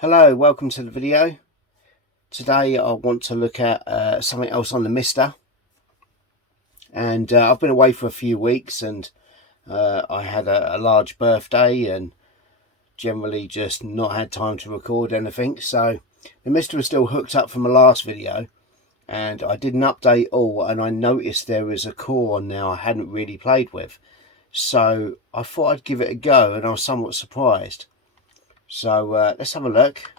Hello, welcome to the video. Today I want to look at something else on the Mister. And I've been away for a few weeks, and I had a large birthday and generally just not had time to record anything. So the Mister was still hooked up from the last video, and I did an update all, and I noticed there was a core on now I hadn't really played with. So I thought I'd give it a go, and I was somewhat surprised. So let's have a look.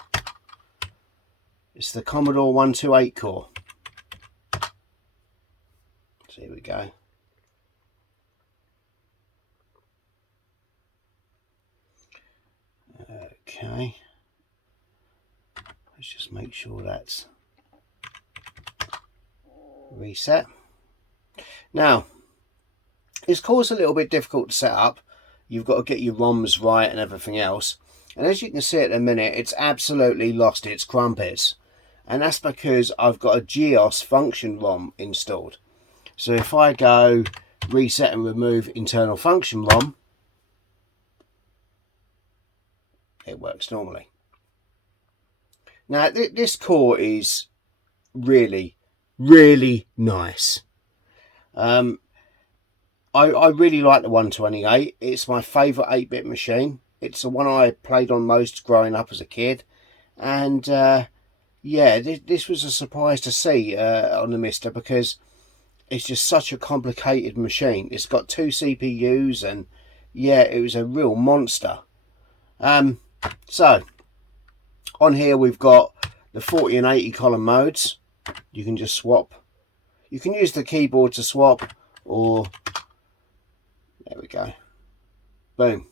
It's the Commodore 128 Core. So here we go. Okay. Let's just make sure that's reset. Now, this core's a little bit difficult to set up. You've got to get your ROMs right and everything else. And as you can see at the minute, it's absolutely lost its crumpets. And that's because I've got a GEOS function ROM installed. So if I go reset and remove internal function ROM, it works normally. Now this core is really, really nice. I really like the 128. It's my favourite 8-bit machine. It's the one I played on most growing up as a kid. And yeah, this was a surprise to see on the Mister, because it's just such a complicated machine. It's got 2 CPUs, and yeah, it was a real monster. So on here we've got the 40 and 80 column modes. You can just swap. You can use the keyboard to swap, or there we go. Boom.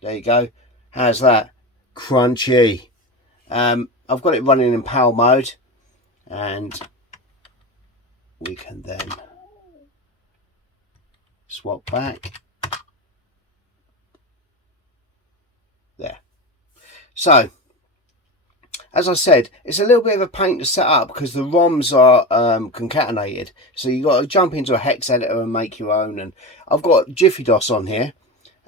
There you go. How's that? Crunchy. I've got it running in PAL mode, and we can then swap back. There. So, as I said, it's a little bit of a pain to set up because the ROMs are concatenated. So you've got to jump into a hex editor and make your own. And I've got GIFIDOS on here.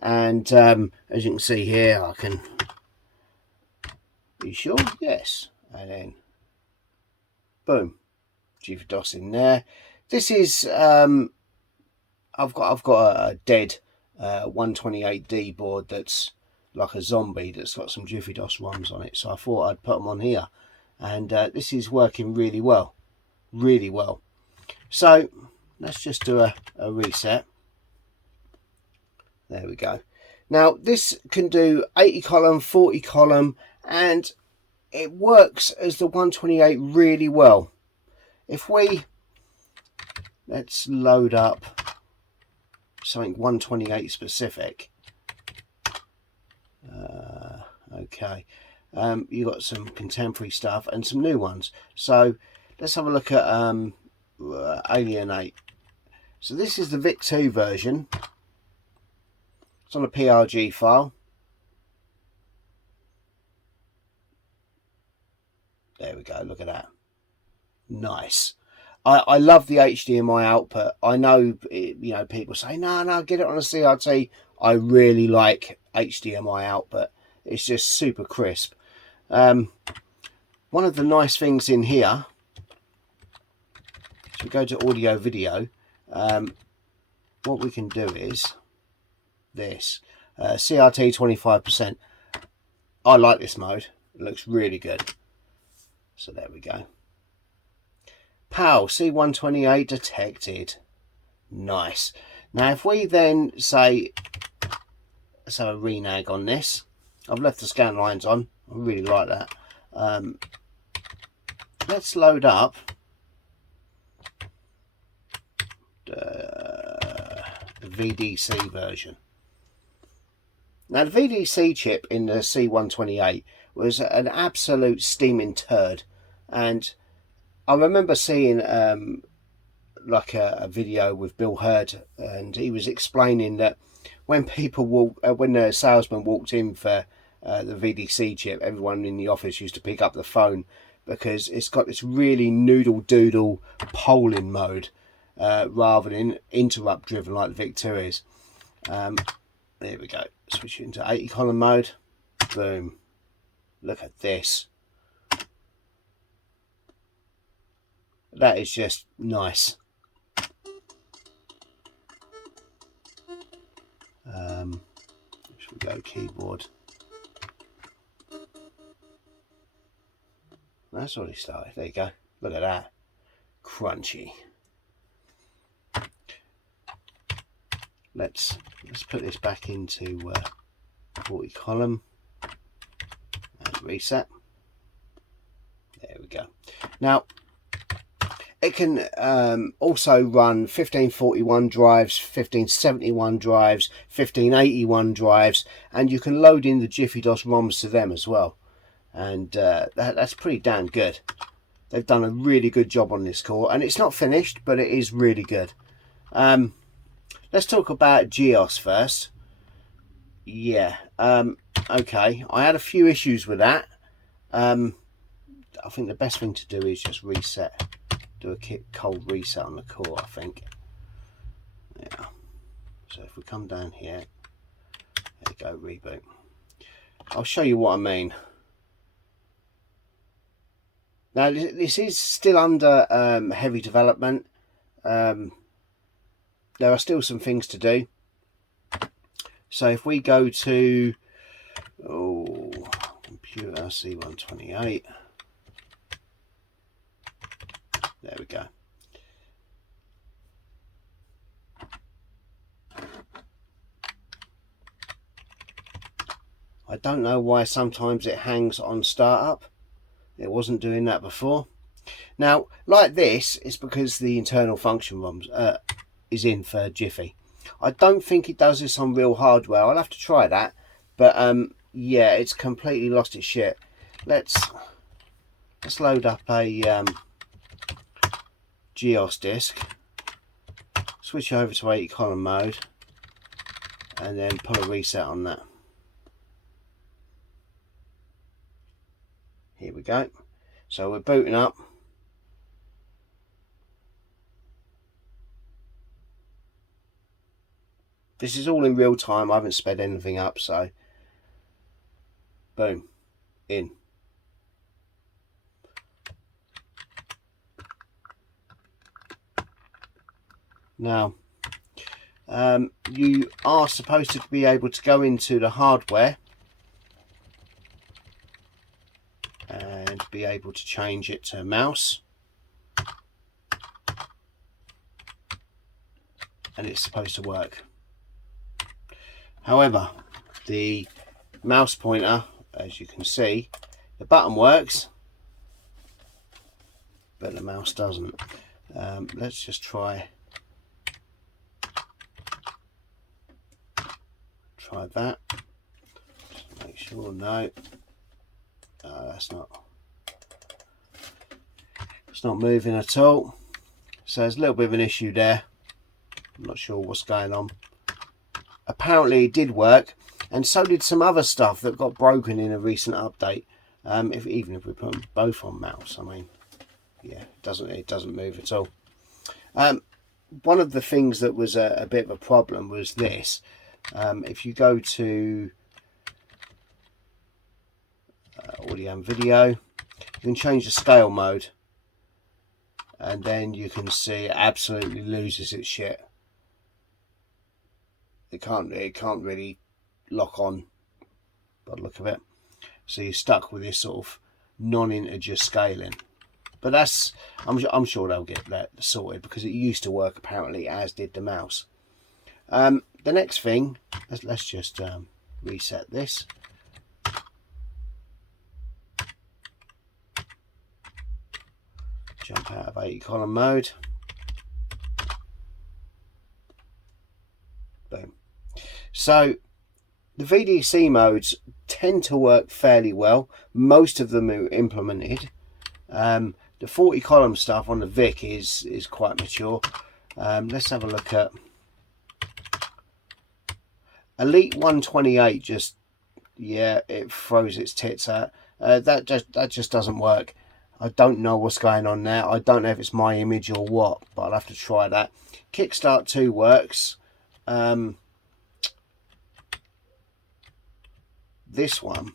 And as you can see here, I can... Are you sure? Yes. And then, boom, GIFIDOS in there. This is I've got a dead 128D board that's like a zombie that's got some GIFIDOS ROMs on it. So I thought I'd put them on here, and this is working really well, really well. So let's just do a reset. There we go. Now this can do 80 column, 40 column, and it works as the 128 really well. If let's load up something 128 specific. Okay, you got some contemporary stuff and some new ones. So let's have a look at Alienate. So this is the VIC2 version. It's on a PRG file. There we go, look at that. Nice. I love the HDMI output. I know, you know, people say, no, get it on a CRT. I really like HDMI output. It's just super crisp. One of the nice things in here, so we go to audio video, what we can do is this, CRT 25%. I like this mode. It looks really good. So there we go. PAL C128 detected. Nice. Now if we then say, let's have a renag on this. I've left the scan lines on. I really like that. Let's load up the VDC version. Now the VDC chip in the C128 was an absolute steaming turd, and I remember seeing like a video with Bill Hurd, and he was explaining that when when the salesman walked in for the VDC chip, everyone in the office used to pick up the phone because it's got this really noodle doodle polling mode rather than interrupt driven like the VIC2 is. There we go. Switch it into 80 column mode. Boom. look at this. That is just nice. Should we go keyboard? That's already started. There you go. Look at that. Crunchy. Let's put this back into 40 column and reset. There we go. Now it can also run 1541 drives, 1571 drives, 1581 drives, and you can load in the Jiffy DOS ROMs to them as well. And that's pretty damn good. They've done a really good job on this core, and it's not finished, but it is really good. Let's talk about GEOS first. Yeah, okay, I had a few issues with that. I think the best thing to do is just reset. Do a cold reset on the core, I think. Yeah. So if we come down here, there you go, reboot. I'll show you what I mean. Now this is still under heavy development. There are still some things to do. So if we go to computer C128. There we go. I don't know why sometimes it hangs on startup. It wasn't doing that before. Now, like this, it's because the internal function ROMs is in for Jiffy. I don't think it does this on real hardware. I'll have to try that. But yeah, it's completely lost its shit. Let's load up a GEOS disk, switch over to 80 column mode, and then put a reset on that. Here we go. So we're booting up. This is all in real time. I haven't sped anything up, so boom, in. Now, you are supposed to be able to go into the hardware and be able to change it to mouse, and it's supposed to work. However, the mouse pointer, as you can see, the button works, but the mouse doesn't. Let's just try that. Just make sure. No, that's not. It's not moving at all. So there's a little bit of an issue there. I'm not sure what's going on. Apparently it did work, and so did some other stuff that got broken in a recent update. Even if we put them both on mouse, I mean, yeah, it doesn't move at all. One of the things that was a bit of a problem was this. If you go to audio and video, you can change the scale mode, and then you can see it absolutely loses its shit. It can't really lock on by the look of it. So you're stuck with this sort of non-integer scaling. But that's, I'm sure they'll get that sorted, because it used to work apparently, as did the mouse. The next thing, let's just reset this. Jump out of 80 column mode. Boom. So the VDC modes tend to work fairly well. Most of them are implemented. The 40 column stuff on the VIC is quite mature. Let's have a look at Elite 128. Just, yeah, it throws its tits out. That just doesn't work. I don't know what's going on there. I don't know if it's my image or what, but I'll have to try that. Kickstart 2 works. This one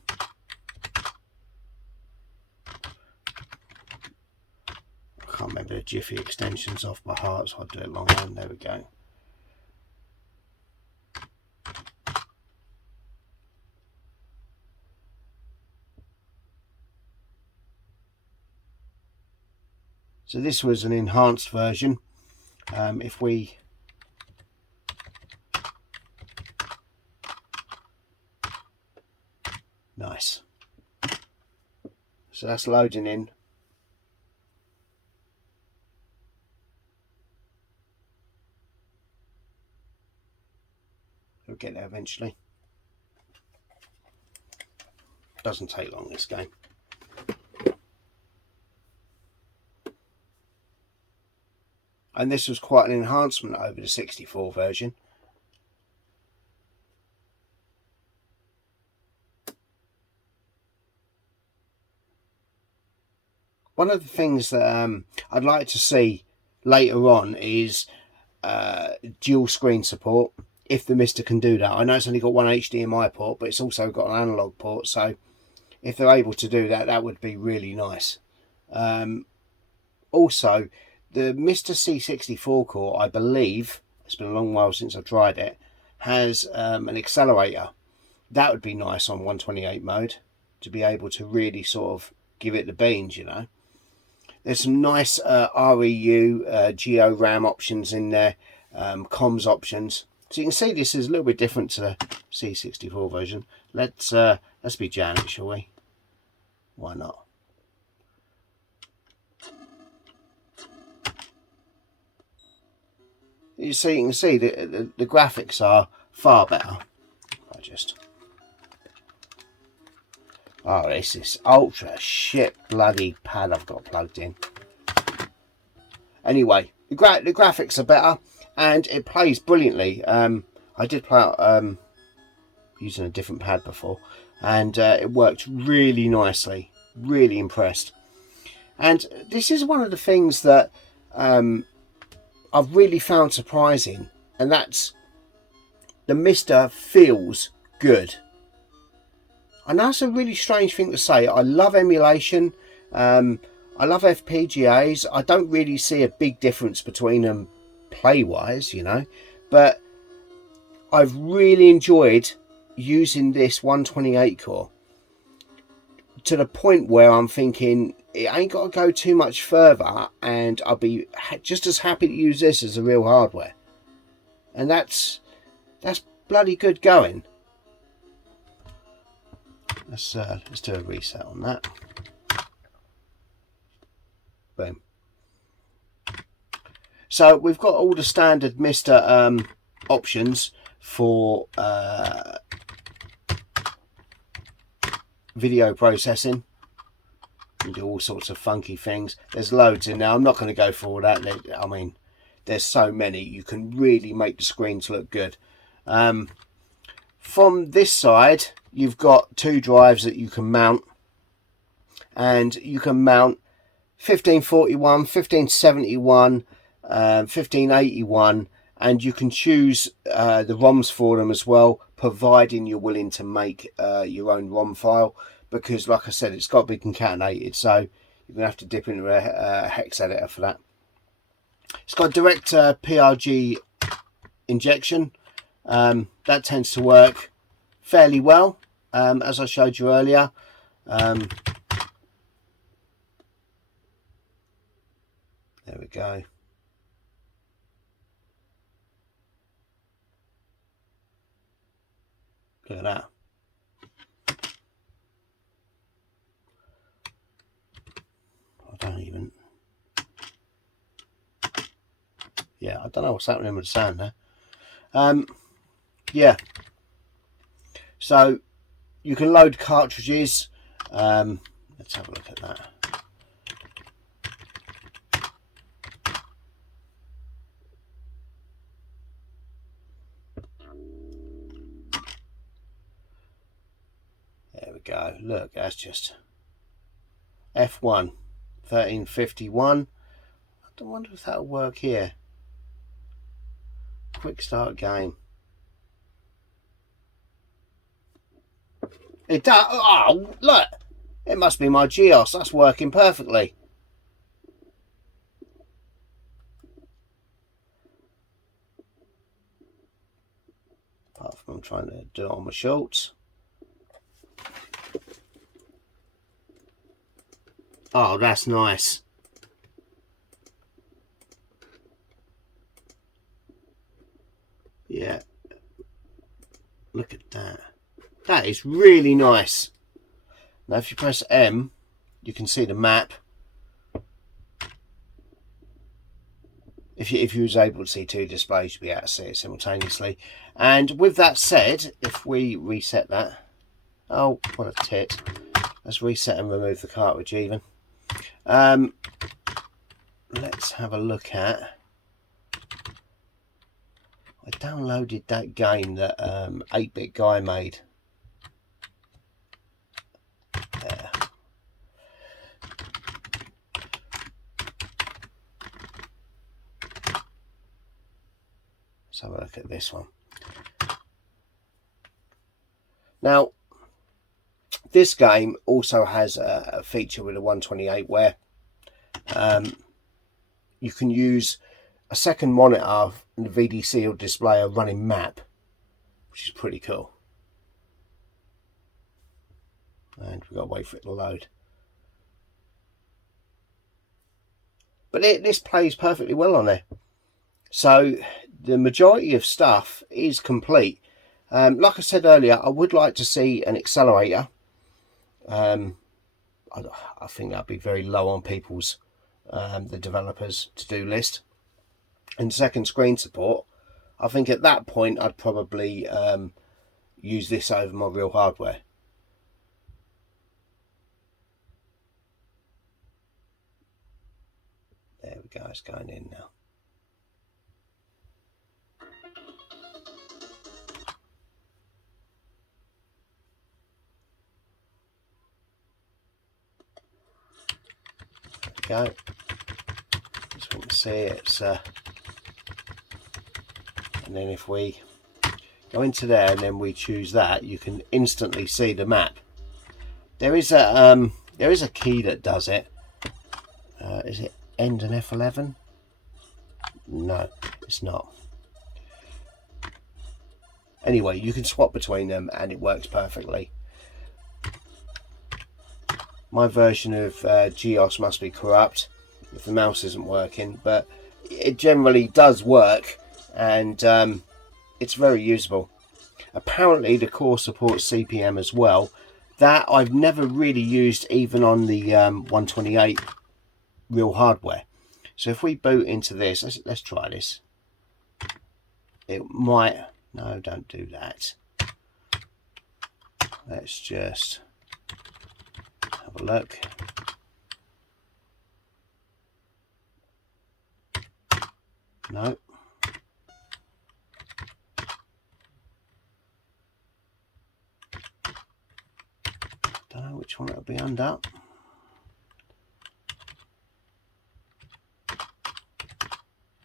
remember the Jiffy extensions off by heart, so I'll do it longhand. There we go. So this was an enhanced version. If we nice. So that's loading in. We'll get there eventually. Doesn't take long, this game. And this was quite an enhancement over the 64 version. One of the things that I'd like to see later on is dual screen support, if the Mister can do that. I know it's only got one HDMI port, but it's also got an analog port, so if they're able to do that, that would be really nice. Also, the Mister C64 core, I believe, it's been a long while since I've tried it, has an accelerator. That would be nice on 128 mode, to be able to really sort of give it the beans, you know. There's some nice REU, Geo RAM options in there, comms options. So you can see this is a little bit different to the C64 version. Let's be Janet, shall we? Why not? So you can see the graphics are far better. I just... Oh, this is ultra shit bloody pad I've got plugged in. Anyway, the graphics are better and it plays brilliantly. I did play out using a different pad before, and it worked really nicely. Really impressed. And this is one of the things that I've really found surprising, and that's the Mister feels good. I know it's a really strange thing to say. I love emulation. I love FPGAs. I don't really see a big difference between them play-wise, you know. But I've really enjoyed using this 128 core to the point where I'm thinking it ain't got to go too much further, and I'll be just as happy to use this as the real hardware. And that's bloody good going. Let's do a reset on that. Boom. So we've got all the standard Mister options for video processing. You do all sorts of funky things. There's loads in there. I'm not going to go for all that. I mean, there's so many. You can really make the screens look good. From this side, you've got two drives that you can mount, and you can mount 1541, 1571, 1581, and you can choose the ROMs for them as well, providing you're willing to make your own ROM file, because like I said, it's got to be concatenated, so you're going to have to dip into a hex editor for that. It's got direct PRG injection. That tends to work fairly well, as I showed you earlier. There we go. Look at that. Yeah, I don't know what's happening with the sound there. Yeah. So you can load cartridges. Let's have a look at that. There we go. Look, that's just F1 1351. I wonder if that'll work here. Quick start game. It does. Oh, look! It must be my GEOS. That's working perfectly. I'm trying to do it on my shorts. Oh, that's nice. Yeah. Look at that. That is really nice. Now if you press M, you can see the map. If you was able to see two displays, you'd be able to see it simultaneously. And with that said, if we reset that, oh, what a tit. Let's reset and remove the cartridge even. Let's have a look at, I downloaded that game that 8-bit guy made. There. Let's have a look at this one. Now, this game also has a feature with a 128 where you can use a second monitor and the VDC will display a running map, which is pretty cool. And we've got to wait for it to load. But this plays perfectly well on there. So the majority of stuff is complete. Like I said earlier, I would like to see an accelerator. I think that'd be very low on people's, the developers' to-do list. And second screen support. I think at that point I'd probably use this over my real hardware. There we go, it's going in now. There we go. Just want to see it. And then if we go into there and then we choose that, you can instantly see the map. There is a key that does it. Is it End and F11? No, it's not. Anyway, you can swap between them and it works perfectly. My version of GEOS must be corrupt if the mouse isn't working, but it generally does work, and it's very usable. Apparently the core supports CPM as well. That I've never really used even on the 128 real hardware. So if we boot into this, let's try this. It might, no, don't do that. Let's just have a look. No. Don't know which one it'll be under.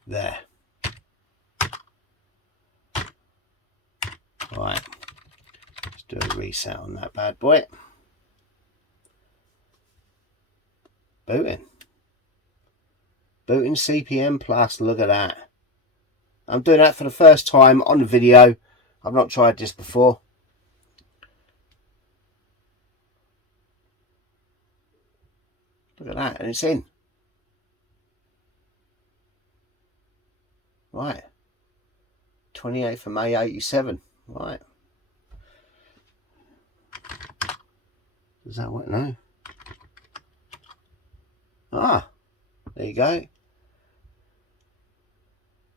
There. Right. Let's do a reset on that bad boy. Booting. Booting CPM plus, look at that. I'm doing that for the first time on the video. I've not tried this before. Look at that, and it's in. Right. 28th of May 87. Right. Does that work? No. Ah, there you go.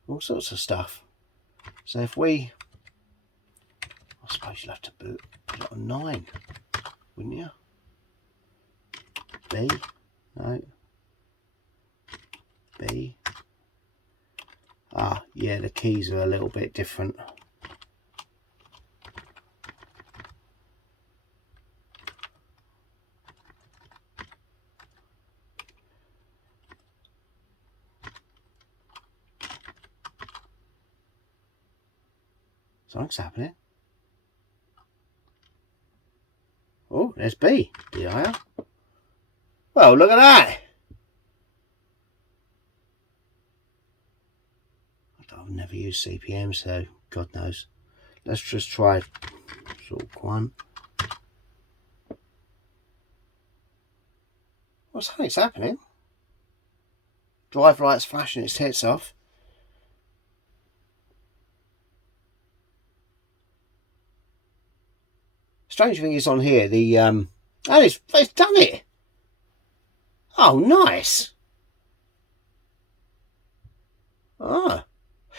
All sorts of stuff. So if we, I suppose you'll have to put it on 9, wouldn't you? B, no. B. Ah, yeah, the keys are a little bit different. Something's happening. Oh, there's B. D-I-L. Well, look at that. I've never used CPM, so God knows. let's just try sort 1. Well, something's happening. Drive light's flashing its tits off. Strange thing is on here, the oh, it's done it. Oh, nice. Ah,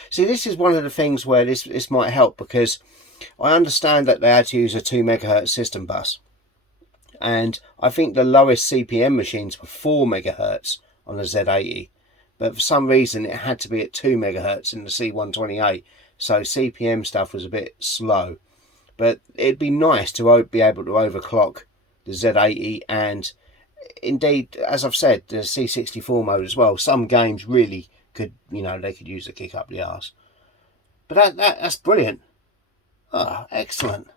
see, this is one of the things where this might help, because I understand that they had to use a 2 megahertz system bus, and I think the lowest CPM machines were 4 megahertz on the Z80, but for some reason it had to be at 2 megahertz in the C128, so CPM stuff was a bit slow. But it'd be nice to be able to overclock the Z80, and indeed, as I've said, the C64 mode as well. Some games really could, you know, they could use a kick up the arse. But that's brilliant. Ah, excellent.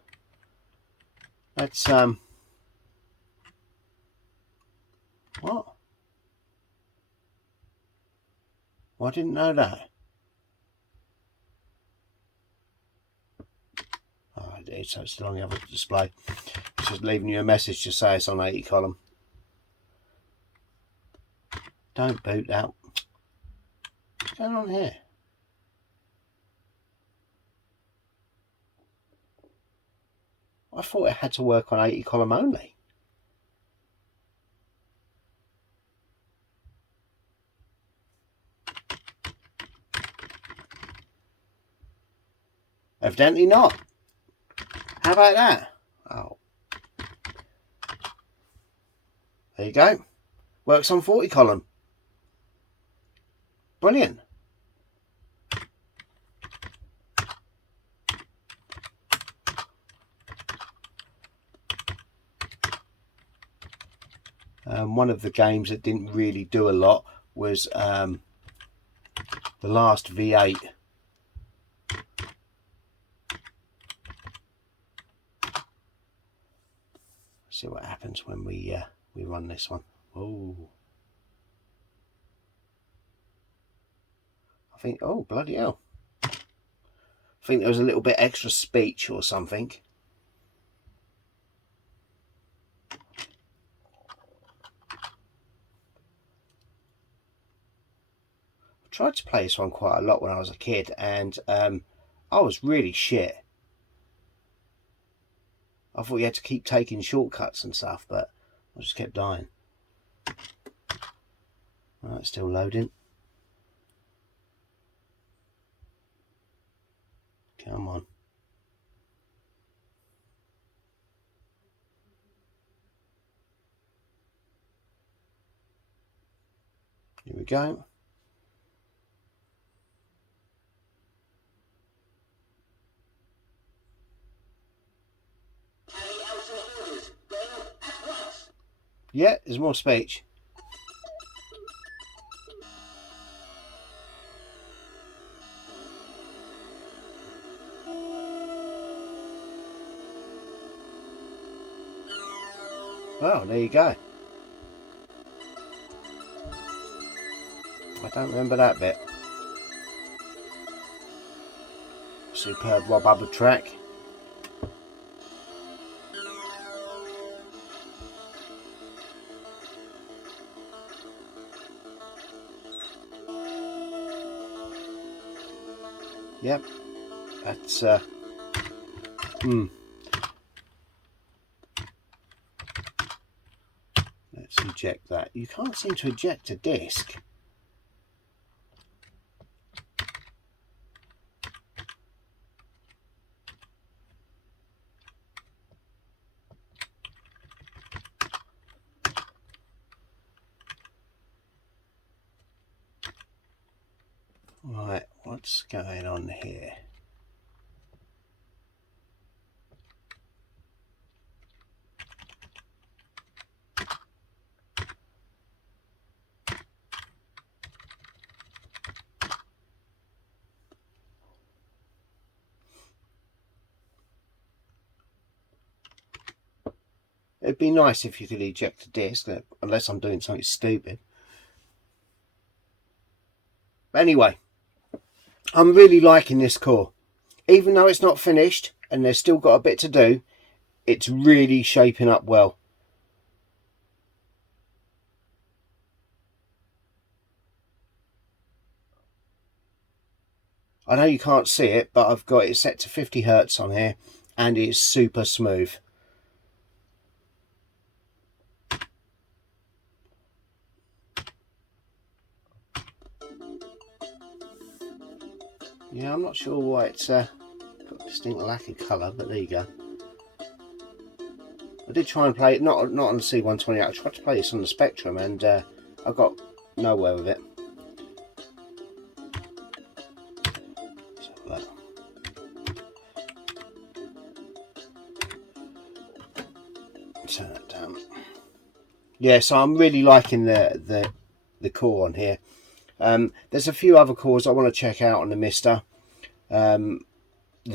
That's what? Well, I didn't know that. Oh, so it's still on the other display. It's just leaving you a message to say it's on 80 column. Don't boot that. What's going on here? I thought it had to work on 80 column only. Evidently not. How about that? Oh. There you go. Works on 40 column. Brilliant. One of the games that didn't really do a lot was the last V8. See what happens when we run this one. Oh, I think, oh bloody hell! I think there was a little bit extra speech or something. I tried to play this one quite a lot when I was a kid, and I was really shit. I thought you had to keep taking shortcuts and stuff, but I just kept dying. Right, it's still loading. Come on. Here we go. Yeah, there's more speech. Well, there you go. I don't remember that bit. Superb Rob Hubbard track. Yep, that's Let's eject that. You can't seem to eject a disc. Right, what's going on here? It'd be nice if you could eject a disc, unless I'm doing something stupid. Anyway, I'm really liking this core. Even though it's not finished and there's still got a bit to do, it's really shaping up well. I know you can't see it, but I've got it set to 50 Hertz on here and it's super smooth. Yeah, I'm not sure why it's got a distinct lack of colour, but there you go. I did try and play it, not on the C128, I tried to play this on the Spectrum and I got nowhere with it. Turn that down. Yeah, so I'm really liking the core on here. There's a few other cores I want to check out on the Mister. The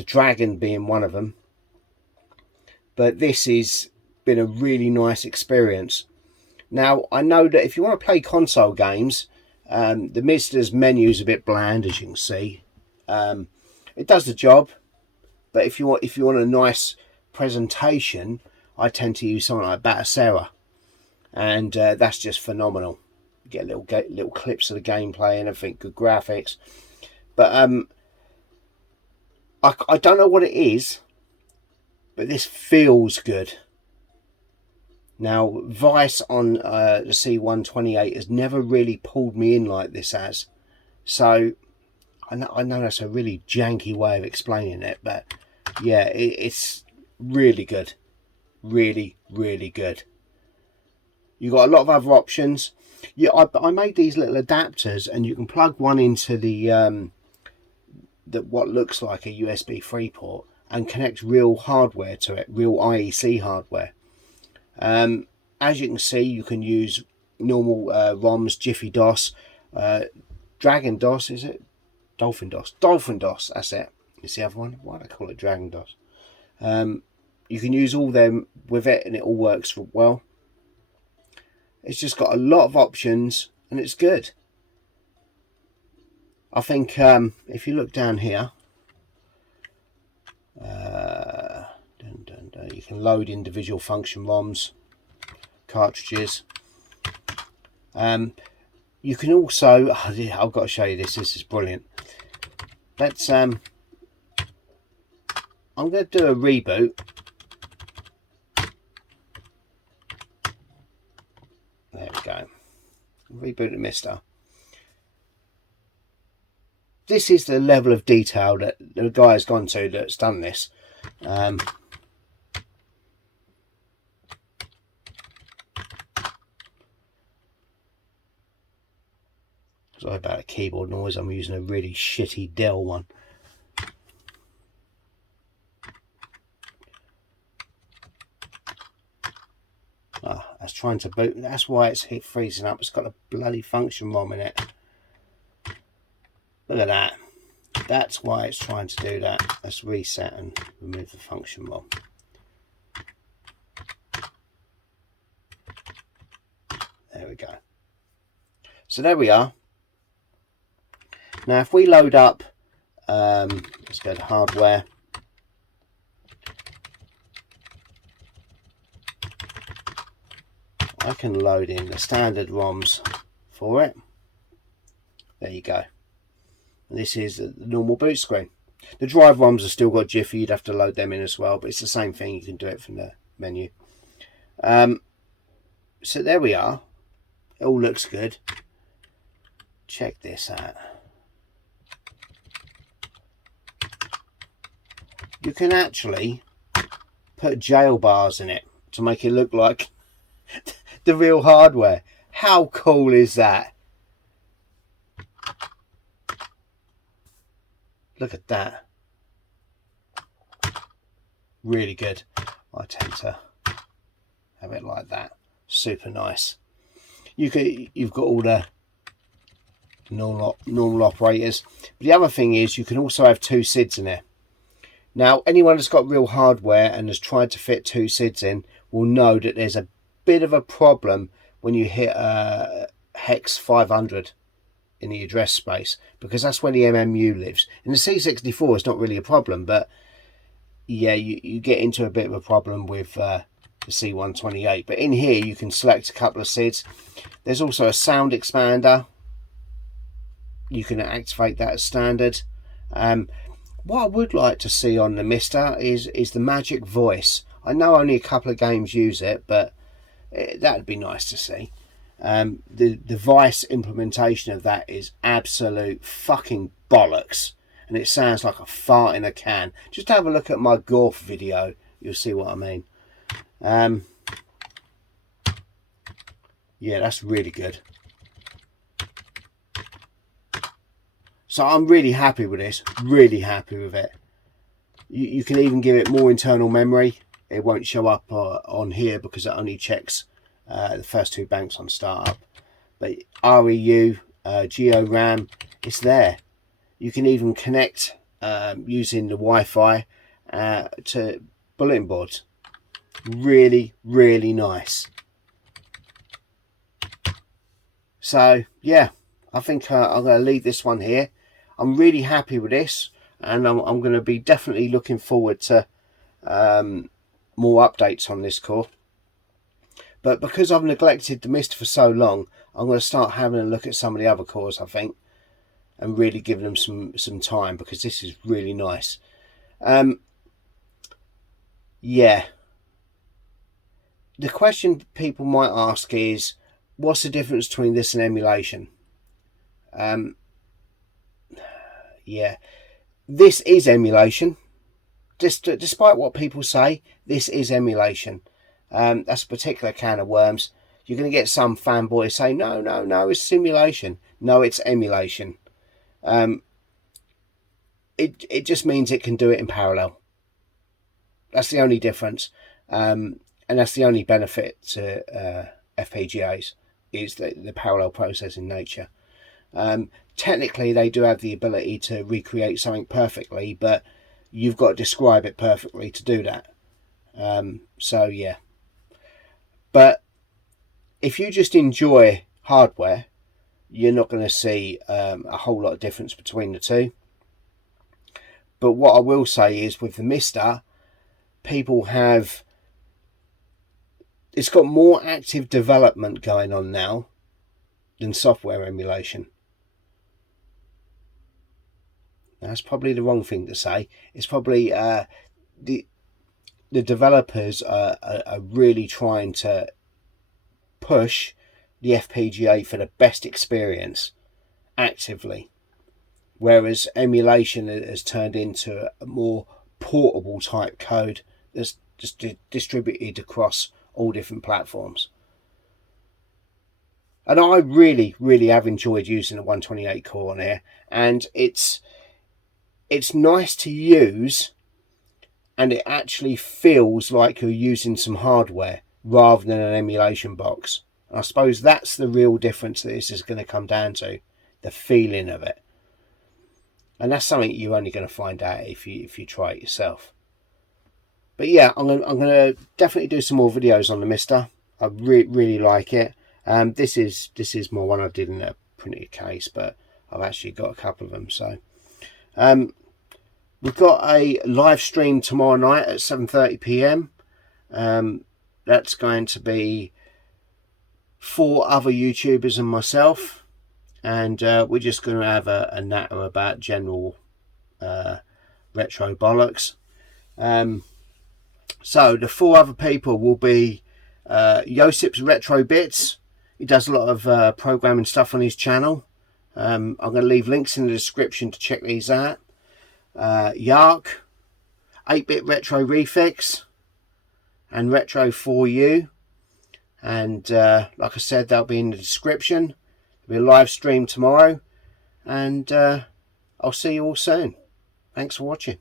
Dragon being one of them. But this has been a really nice experience. Now, I know that if you want to play console games, the Mister's menu is a bit bland, as you can see. It does the job, but if you want a nice presentation, I tend to use something like Batacera, and that's just phenomenal. You get little clips of the gameplay and everything, good graphics. But I don't know what it is, but this feels good. Now, Vice on the C128 has never really pulled me in like this has. So, I know that's a really janky way of explaining it, but yeah, it's really good. Really, really good. You've got a lot of other options. Yeah, I made these little adapters, and you can plug one into the what looks like a USB 3 port and connect real hardware to it, real IEC hardware. As you can see, you can use normal ROMs, Jiffy DOS, Dragon DOS, is it? Dolphin DOS. Dolphin DOS, that's it. It's the other one. Why do I call it Dragon DOS? You can use all them with it and it all works well. It's just got a lot of options and it's good. I think if you look down here, you can load individual function ROMs, cartridges. You can also, I've got to show you this. This is brilliant. Let's I'm going to do a reboot. There we go. Reboot the Mister. This is the level of detail that the guy has gone to that's done this. Sorry about the keyboard noise. I'm using a really shitty Dell one. That's trying to boot. That's why it's freezing up. It's got a bloody function ROM in it. Look at that. That's why it's trying to do that. Let's reset and remove the function ROM. There we go. So there we are. Now if we load up, let's go to hardware. I can load in the standard ROMs for it. There you go. And this is the normal boot screen. The drive ROMs have still got Jiffy. You'd have to load them in as well, but it's the same thing. You can do it from the menu. So there we are. It all looks good. Check this out. You can actually put jailbars in it to make it look like the real hardware. How cool is that? Look at that. Really good. I tend to have it like that. Super nice. You've got all the normal operators. But the other thing is you can also have two SIDs in there. Now, anyone that's got real hardware and has tried to fit two SIDs in will know that there's a bit of a problem when you hit hex 500. in the address space, because that's where the MMU lives. In the C64 it's not really a problem, but yeah, you get into a bit of a problem with the C128. But in here you can select a couple of SIDs. There's also a sound expander. You can activate that as standard. What I would like to see on the Mister is the magic voice. I know only a couple of games use it, but that would be nice to see. The device implementation of that is absolute fucking bollocks, and it sounds like a fart in a can. Just have a look at my Gorf video, you'll see what I mean. Yeah, that's really good. So I'm really happy with this, really happy with it. You can even give it more internal memory. It won't show up on here because it only checks the first 2 banks on startup. But REU, GeoRAM, it's there. You can even connect using the Wi-Fi to bulletin boards. Really, really nice. So yeah, I think I'm going to leave this one here. I'm really happy with this, and I'm going to be definitely looking forward to more updates on this core. But because I've neglected the Mister for so long, I'm going to start having a look at some of the other cores, I think, and really giving them some time, because this is really nice. Yeah. The question people might ask is, what's the difference between this and emulation? Yeah, this is emulation. Despite what people say, this is emulation. That's a particular can of worms. You're going to get some fanboys say, no, it's simulation. No, it's emulation. It just means it can do it in parallel. That's the only difference. And that's the only benefit to FPGAs, is the parallel processing nature. Technically, they do have the ability to recreate something perfectly, but you've got to describe it perfectly to do that. So yeah. But if you just enjoy hardware, you're not going to see a whole lot of difference between the two. But what I will say is, with the Mister, people have... It's got more active development going on now than software emulation. Now, that's probably the wrong thing to say. It's probably the developers are really trying to push the FPGA for the best experience actively, whereas emulation has turned into a more portable type code that's just distributed across all different platforms. And I really have enjoyed using the 128 core on here, and it's nice to use, and it actually feels like you're using some hardware rather than an emulation box. I suppose that's the real difference that this is going to come down to, the feeling of it. And that's something you're only going to find out if you try it yourself. But yeah, I'm going to definitely do some more videos on the Mister. I really like it. This is more one I did in a printed case, but I've actually got a couple of them. So we've got a live stream tomorrow night at 7:30 p.m. That's going to be 4 other YouTubers and myself, and we're just going to have a natter about general retro bollocks. So the 4 other people will be Josip's Retro Bits. He does a lot of programming stuff on his channel. I'm going to leave links in the description to check these out. YARC, 8-Bit Retro Refix, and Retro 4U. And like I said, they'll be in the description. There'll be a live stream tomorrow, and I'll see you all soon. Thanks for watching.